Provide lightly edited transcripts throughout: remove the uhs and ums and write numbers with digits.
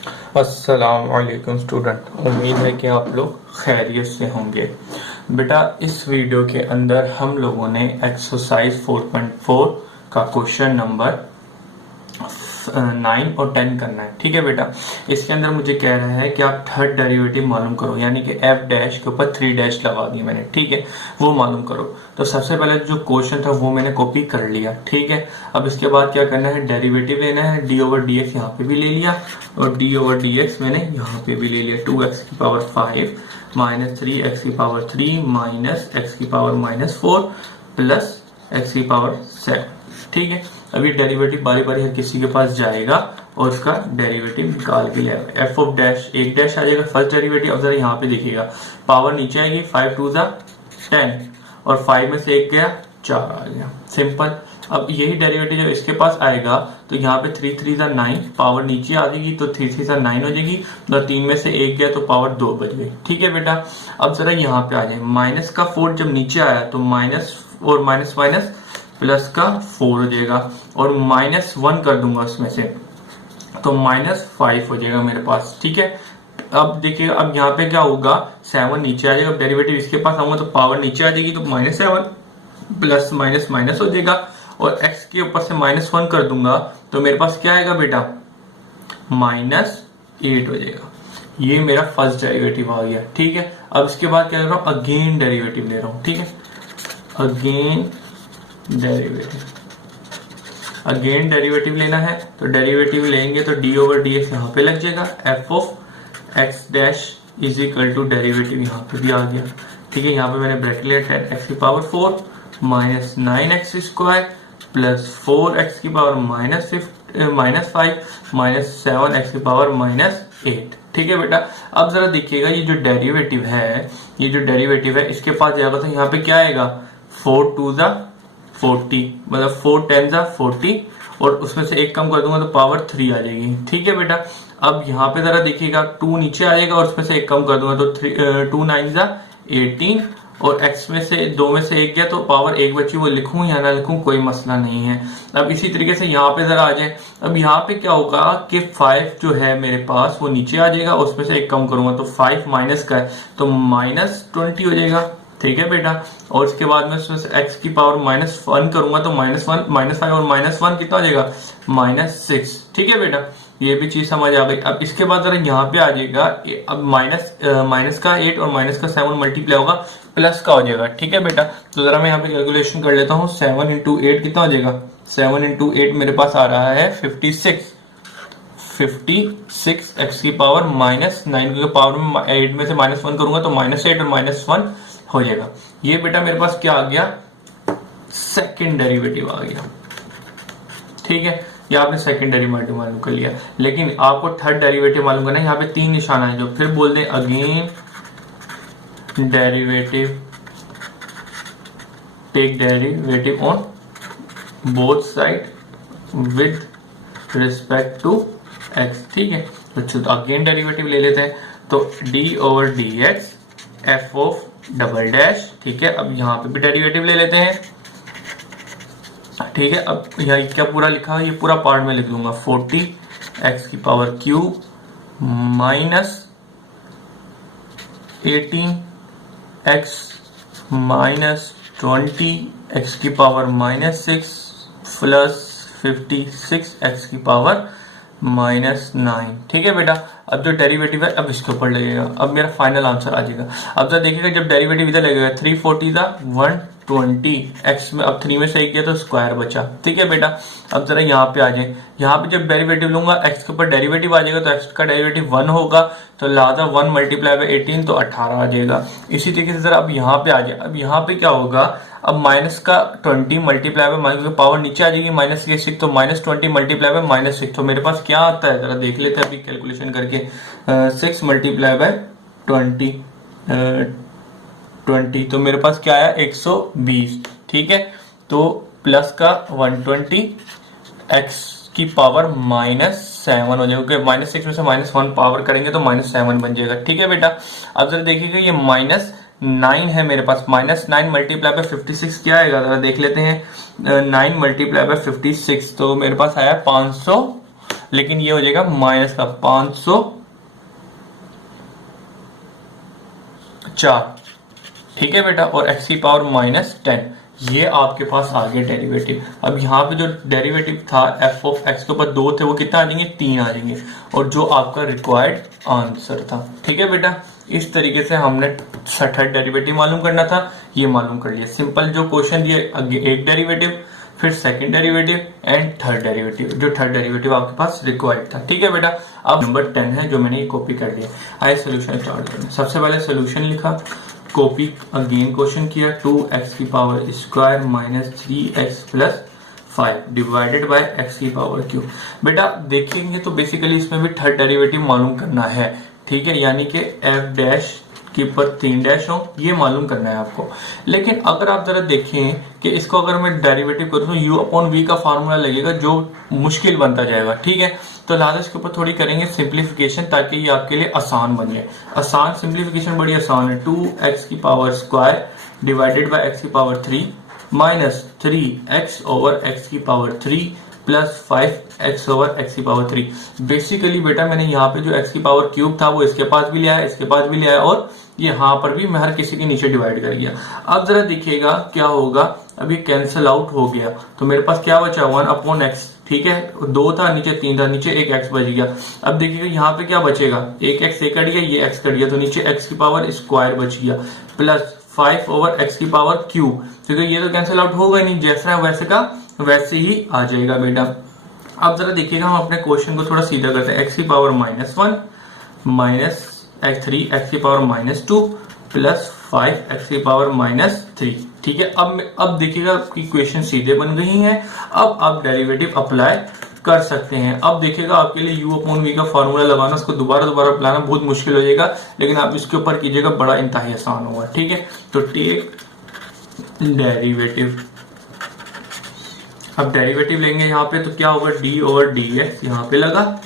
अस्सलाम वालेकुम स्टूडेंट, उम्मीद है कि आप लोग खैरियत से होंगे। बेटा, इस वीडियो के अंदर हम लोगों ने एक्सरसाइज 4.4 का क्वेश्चन नंबर 9 और 10 करना है। ठीक है बेटा, इसके अंदर मुझे कह रहा है कि आप थर्ड डेरिवेटिव मालूम करो, यानी कि एफ डैश के ऊपर 3 डैश लगा दिए मैंने। ठीक है, वो मालूम करो। तो सबसे पहले जो क्वेश्चन था वो मैंने कॉपी कर लिया। ठीक है, अब इसके बाद क्या करना है, डेरिवेटिव लेना है। डी ओवर डी एक्स यहाँ पे भी ले लिया और डी ओवर डी एक्स मैंने यहाँ पे भी ले लिया। 2x की पावर 5 माइनस 3x की पावर 3 माइनस x की पावर -4 प्लस x की पावर 7। ठीक है, अभी डेरिवेटिव बारी बारी हर किसी के पास जाएगा और उसका डेरिवेटिव निकाल के ले आएगा। एफ ऑफ डैश एक डैश आ जाएगा फर्स्ट डेरिवेटिव। अब जरा यहाँ पे देखिएगा, पावर नीचे आएगी, 5 2 10 और 5 में से एक गया 4 आ गया। सिंपल। अब यही डेरिवेटिव जब इसके पास आएगा तो यहाँ पे 3 3 9, पावर नीचे आ जाएगी तो 3 3 9 हो जाएगी और 3 में से एक गया तो पावर 2 बच गई। ठीक है बेटा, अब जरा यहाँ पे आ जाए, माइनस का 4 जब नीचे आया तो माइनस और माइनस माइनस प्लस का 4 हो जाएगा और -1 कर दूंगा उसमें से तो -5 हो जाएगा मेरे पास। ठीक है, अब देखिए, अब यहाँ पे क्या होगा, 7 नीचे आ जाएगा। डेरिवेटिव इसके पास आऊंगा तो पावर नीचे आ जाएगी तो -7 प्लस माइनस माइनस हो जाएगा और x के ऊपर से -1 कर दूंगा तो मेरे पास क्या आएगा बेटा, -8 हो जाएगा। ये मेरा फर्स्ट डेरिवेटिव आ गया। ठीक है, अब इसके बाद क्या कर रहा हूँ, अगेन डेरिवेटिव ले रहा हूँ। ठीक है, अगेन डेरिवेटिव लेना है तो डेरिवेटिव लेंगे तो डी ओवर डी एक्स यहाँ पे लग जाएगा। F of x dash is equal to derivative यहाँ पे भी आ गया। ठीक है, यहाँ पे मैंने ब्रैकेट लिया 10x की power 4 minus 9x square plus 4x की पावर -5 माइनस 7x की पावर -8। ठीक है बेटा, अब जरा देखिएगा, ये जो डेरिवेटिव है इसके पास जाएगा तो यहाँ पे क्या आएगा, 4 2 40 मतलब 4 10 40 और उसमें से एक कम कर दूंगा तो पावर 3 आ जाएगी। ठीक है बेटा, अब यहाँ पे जरा देखिएगा, 2 नीचे आएगा और उसमें से एक कम कर दूंगा तो 2 9 18 और x में से 2 में से एक गया तो पावर 1 बची, वो लिखूं या ना लिखूं कोई मसला नहीं है। अब इसी तरीके से यहाँ पे जरा आ जाए, अब यहाँ पे क्या होगा कि 5 जो है मेरे पास वो नीचे आ जाएगा, उसमें से एक कम करूंगा तो 5 माइनस का है तो -20 हो जाएगा। ठीक है बेटा, और उसके बाद में उसमें से x की पावर -1 करूंगा तो -1 -5 और -1 कितना हो जाएगा, -6। ठीक है बेटा, ये भी चीज समझ आ गई। अब इसके बाद जरा यहाँ पे आ जाएगा, अब माइनस का 8 और माइनस का 7 मल्टीप्लाई होगा, प्लस का हो जाएगा। ठीक है बेटा, तो जरा मैं यहाँ पे कैलकुलेशन कर लेता हूँ। 7 × 8 कितना हो जाएगा, 7 × 8 मेरे पास आ रहा है 56 x की पावर -9 की पावर में 8 में से -1 करूंगा तो -8 और -1 हो जाएगा। ये बेटा मेरे पास क्या आ गया, सेकंड डेरिवेटिव आ गया। ठीक है, ये आपने सेकंड डेरिवेटिव मालूम कर लिया, लेकिन आपको थर्ड डेरिवेटिव मालूम करना है। यहाँ पे 3 निशान है, जो फिर बोल दें again derivative, take derivative on both side with respect to x। ठीक है, तो अगेन डेरिवेटिव ले लेते हैं तो D over d x F of double dash. ठीक है, अब यहाँ पे भी डेरिवेटिव ले लेते हैं। ठीक है, अब यहाँ क्या पूरा लिखा है, ये पूरा पार्ट में लिख दूंगा, 40 x की power cube minus 18 x minus 20 x की पावर -6 प्लस 56 x की पावर -9। ठीक है बेटा, अब जो डेरिवेटिव है अब इसके ऊपर लगेगा, अब मेरा फाइनल आंसर आ जाएगा। अब जरा देखिएगा, जब डेरिवेटिव इधर लगेगा 340 120 x में अब 3 में से एक गया तो स्क्वायर बचा। ठीक है बेटा, अब जरा यहाँ पे आ जाए, यहाँ पे जब डेरिवेटिव लूंगा x के ऊपर डेरिवेटिव आ जाएगा तो x का डेरिवेटिव 1 होगा तो लिहाजा 1 मल्टीप्लाई बाय 18 तो 18 आ जाएगा। इसी तरीके से जरा अब यहाँ पे आ जाए, अब यहाँ पे क्या होगा, अब माइनस का 20 मल्टीप्लाई बाय माइनस पावर नीचे आ जाएगी -6 तो -20 मल्टीप्लाई बाय -6 तो मेरे पास क्या आता है, जरा देख लेते हैं अभी कैलकुलेशन करके। 6 मल्टीप्लाई बाय 20 तो मेरे पास क्या आया, 120। ठीक है, तो प्लस का 120 x की पावर -7 हो जाएगा, क्योंकि -6 में से -1 पावर करेंगे तो -7 बन जाएगा। ठीक है बेटा, अब जरा देखिएगा, ये -9 है मेरे पास, -9 मल्टीप्लाई बाय 56 क्या आएगा, जरा देख लेते हैं। 9 मल्टीप्लाई बाय 56 तो मेरे पास आया लेकिन ये हो जाएगा माइनस का 504, ठीक है बेटा, और x की पावर -10, ये आपके पास आ गया डेरिवेटिव। अब यहाँ पे जो डेरिवेटिव था f ऑफ x के ऊपर 2 थे, वो कितना आ जाएंगे, 3 आ जाएंगे, और जो आपका रिक्वायर्ड आंसर था। ठीक है बेटा, इस तरीके से हमने थर्ड डेरिवेटिव मालूम करना था, ये मालूम कर लिया। सिंपल जो क्वेश्चन दिए, एक डेरिवेटिव, फिर second derivative and third derivative, जो थर्ड डेरिवेटिव आपके पास रिक्वायर्ड था। ठीक है बेटा, अब नंबर 10 है जो मैंने ये कॉपी कर लिया। आइए सोल्यूशन स्टार्ट करें। सबसे पहले सोल्यूशन लिखा, कॉपी अगेन क्वेश्चन किया, 2x की power square minus 3x plus 5 divided by x की पावर क्यूब। बेटा देखेंगे तो बेसिकली इसमें भी थर्ड डेरिवेटिव मालूम करना है। ठीक है, यानी कि f डैश के ऊपर 3 डैश हो, ये मालूम करना है आपको। लेकिन अगर आप जरा देखें कि इसको अगर मैं डेरिवेटिव करूं तो u अपॉन v का फार्मूला लगेगा, जो मुश्किल बनता जाएगा। ठीक है, तो लिहाजा इसके ऊपर थोड़ी करेंगे सिंप्लीफिकेशन, ताकि ये आपके लिए आसान बन जाए। आसान सिंप्लीफिकेशन बड़ी आसान है। 2x की power square divided by x की power 3 minus 3x over x की power 3 plus 5x over x की पावर 3। बेसिकली बेटा मैंने यहाँ पे जो x की पावर क्यूब था वो इसके पास भी लिया है, इसके पास भी लिया है, और यहाँ पर भी मैं हर किसी के नीचे डिवाइड कर दिया। अब जरा देखिएगा क्या होगा, अभी कैंसिल आउट हो गया तो मेरे पास क्या बचा, 1 अपॉन x। ठीक है, 2 था, नीचे 3 था, नीचे एक x बच गया। अब देखिएगा यहाँ पे क्या बचेगा, एक x एक कट गया, ये x कट गया, तो नीचे x की पावर स्क्वायर बच गया प्लस 5 ओवर x की पावर क्यूब, क्योंकि ये तो कैंसिल आउट होगा नहीं, जैसा है वैसे का वैसे ही आ जाएगा बेटा। अब जरा देखिएगा, हम अपने क्वेश्चन को थोड़ा सीधा करते हैं। x की पावर -1 माइनस 3 x की पावर -2 प्लस 5 x की पावर -3। ठीक है, अब देखिएगा आपकी इक्वेशन सीधे बन गई है। अब आप डेरिवेटिव अप्लाई कर सकते हैं। अब देखिएगा आपके लिए u अपॉन v का फॉर्मूला लगाना, उसको दोबारा अप्लाना बहुत मुश्किल हो जाएगा, लेकिन आप इसके ऊपर कीजिएगा, बड़ा इंतहाई आसान होगा। ठीक है, तो टेक डेरिवेटिव। अब डेरिवेटिव लेंगे यहाँ पे तो क्या होगा, d ओवर डी एक्स यहाँ पे लगा,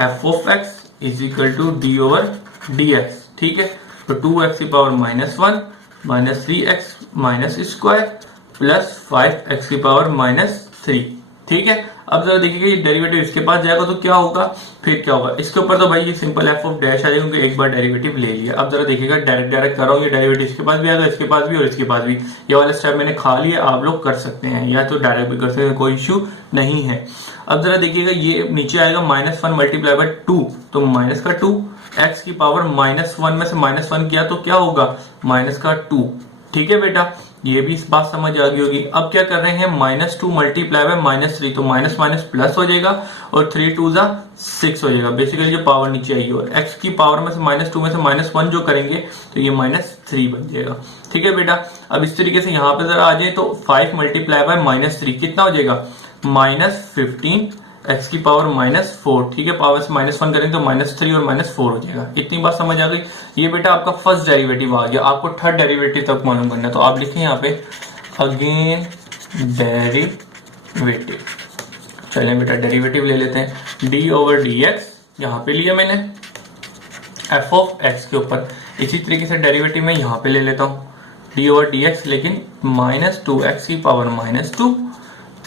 f of x is equal to d over d x. ठीक है, तो 2x की power -1 minus 3x minus square plus 5x की पावर -3। ठीक है, अब जरा देखिएगा ये डेरिवेटिव इसके पास जाएगा तो क्या होगा, फिर क्या होगा, इसके ऊपर तो भाई ये सिंपल f ऑफ डैश आ जाएगा, क्योंकि एक बार डेरिवेटिव ले लिया। अब जरा देखिएगा डायरेक्ट कर रहा हूँ, ये डेरिवेटिव इसके पास भी आएगा, इसके पास भी और इसके पास भी। ये वाला स्टेप मैंने खा लिया, आप लोग कर सकते हैं, या तो डायरेक्ट भी कर सकते हैं, कोई इश्यू नहीं है। अब जरा देखिएगा ये नीचे आएगा -1 मल्टीप्लाई बाय 2, तो माइनस का 2, x की पावर -1 में से -1 किया तो क्या होगा, -2। ठीक है बेटा, ये भी इस बात समझ आ गई होगी। अब क्या कर रहे हैं, -2 मल्टीप्लाई बाय -3, तो माइनस माइनस प्लस हो जाएगा, और 3 2 6 हो जाएगा। बेसिकली जो पावर नीचे आई, और x की पावर में से -2 में से -1 जो करेंगे तो ये -3 बन जाएगा। ठीक है बेटा, अब इस तरीके से यहाँ पे जरा आ जाए तो 5 मल्टीप्लाई बाय -3 कितना हो जाएगा, -15 x की पावर -4। ठीक है, पावर से -1 करेंगे तो -3 और -4 हो जाएगा। इतनी बात समझ आ गई। ये बेटा आपका फर्स्ट डेरिवेटिव आ गया, आपको थर्ड डेरिवेटिव तक मालूम करना है, तो आप लिखें यहाँ पे अगेन डेरिवेटिव। चलें बेटा डेरिवेटिव ले लेते हैं, d ओवर डी एक्स यहाँ पे लिया मैंने f ऑफ x के ऊपर। इसी तरीके से डेरिवेटिव में यहाँ पे ले लेता हूँ d ओवर डी एक्स, लेकिन -2x की पावर -2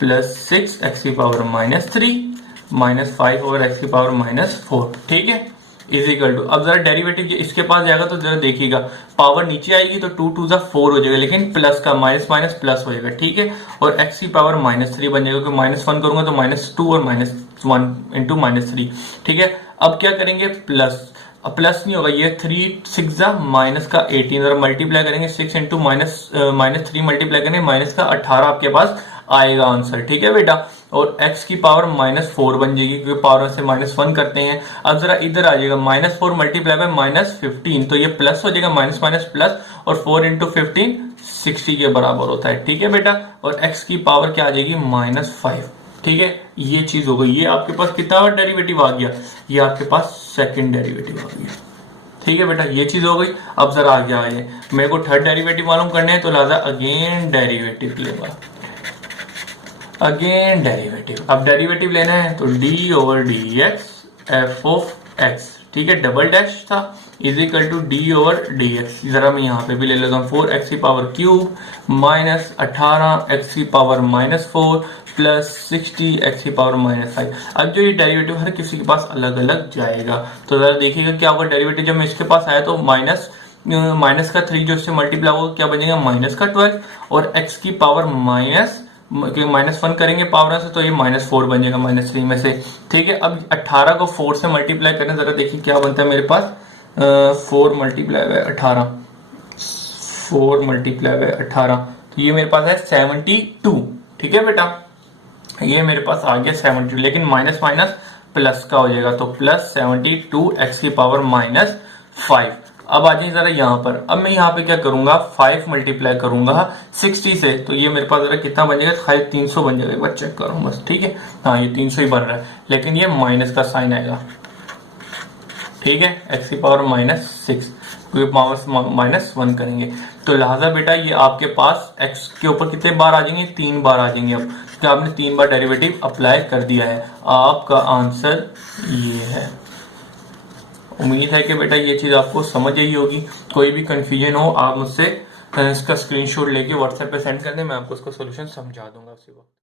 प्लस 6x की पावर -3 माइनस 5 ओवर x की पावर -4। ठीक है, इज इक्वल टू, अब जरा डेरिवेटिव इसके पास जाएगा तो जरा देखिएगा, पावर नीचे आएगी तो 2 2 4 हो जाएगा, लेकिन प्लस का माइनस माइनस प्लस हो जाएगा। ठीक है, और x की पावर -3 बन जाएगा, क्योंकि -1 करूंगा तो -2 और -1 इंटू -3। ठीक है, अब क्या करेंगे, प्लस, अब प्लस नहीं होगा, ये 3 6 माइनस का 18, और मल्टीप्लाई करेंगे 6 इंटू -3 मल्टीप्लाई करेंगे माइनस का 18 आपके पास आएगा आंसर। ठीक है बेटा, और x की पावर -4 बन जाएगी, क्योंकि पावर से -1 करते हैं। अब जरा इधर आ जाएगा, -4 मल्टीप्लाई बाय -15, तो ये प्लस हो जाएगा, माइनस माइनस प्लस, और 4 इंटू 15 60 के बराबर होता है। ठीक है बेटा, और x की पावर क्या आ जाएगी, -5। ठीक है, ये चीज हो गई। ये आपके पास कितना डेरिवेटिव आ गया, ये आपके पास सेकेंड डेरिवेटिव आ गया। ठीक है बेटा, ये चीज हो गई। अब जरा आगे आ जाए, मेरे को थर्ड डेरिवेटिव मालूम करने हैं, तो लिहाजा अगेन डेरिवेटिव लेगा, अगेन डेरिवेटिव। अब डेरिवेटिव लेना है तो d over d x f of x। ठीक है, डबल डैश था, is equal to d over d x. जरा मैं यहाँ पे भी ले लेता हूँ, 4x की पावर क्यूब माइनस 18x की पावर माइनस 4 प्लस 60x की पावर माइनस 5। अब जो ये डेरिवेटिव हर किसी के पास अलग अलग जाएगा, तो जरा देखिएगा क्या होगा डेरिवेटिव। जब मैं इसके पास आया तो माइनस का 3 जो इससे मल्टीप्लाई होगा क्या बनेगा, माइनस का 12, और x की पावर -1 करेंगे पावर से तो ये -4 बन जाएगा -3 में से। ठीक है, अब 18 को 4 से मल्टीप्लाई करें, जरा देखिए क्या बनता है मेरे पास, 4 मल्टीप्लाई बाय 18, 4 मल्टीप्लाई बाय 18, तो ये मेरे पास है 72। ठीक है बेटा, ये मेरे पास आ गया 72, लेकिन माइनस माइनस प्लस का हो जाएगा, तो प्लस 72 x की पावर -5। अब आ जाइए जरा यहाँ पर, अब मैं यहाँ पे क्या करूंगा, 5 मल्टीप्लाई करूंगा 60 से, तो ये मेरे पास जरा कितना बन जाएगा, खाली 300 बन जाएगा। एक बार चेक करो बस, ठीक है, हाँ ये 300 ही बन रहा है, लेकिन ये माइनस का साइन आएगा। ठीक है, x की पावर -6, -1 करेंगे, तो लिहाजा बेटा ये आपके पास x के ऊपर कितने बार आ जाएंगे, 3 बार आ जाएंगे। अब क्योंकि आपने 3 बार डेरिवेटिव अप्लाई कर दिया है, आपका आंसर ये है। उम्मीद है कि बेटा ये चीज आपको समझ आई होगी। कोई भी कंफ्यूजन हो आप मुझसे इसका स्क्रीनशॉट लेके व्हाट्सएप पे सेंड कर दें, मैं आपको उसका सोल्यूशन समझा दूंगा उसी वक्त।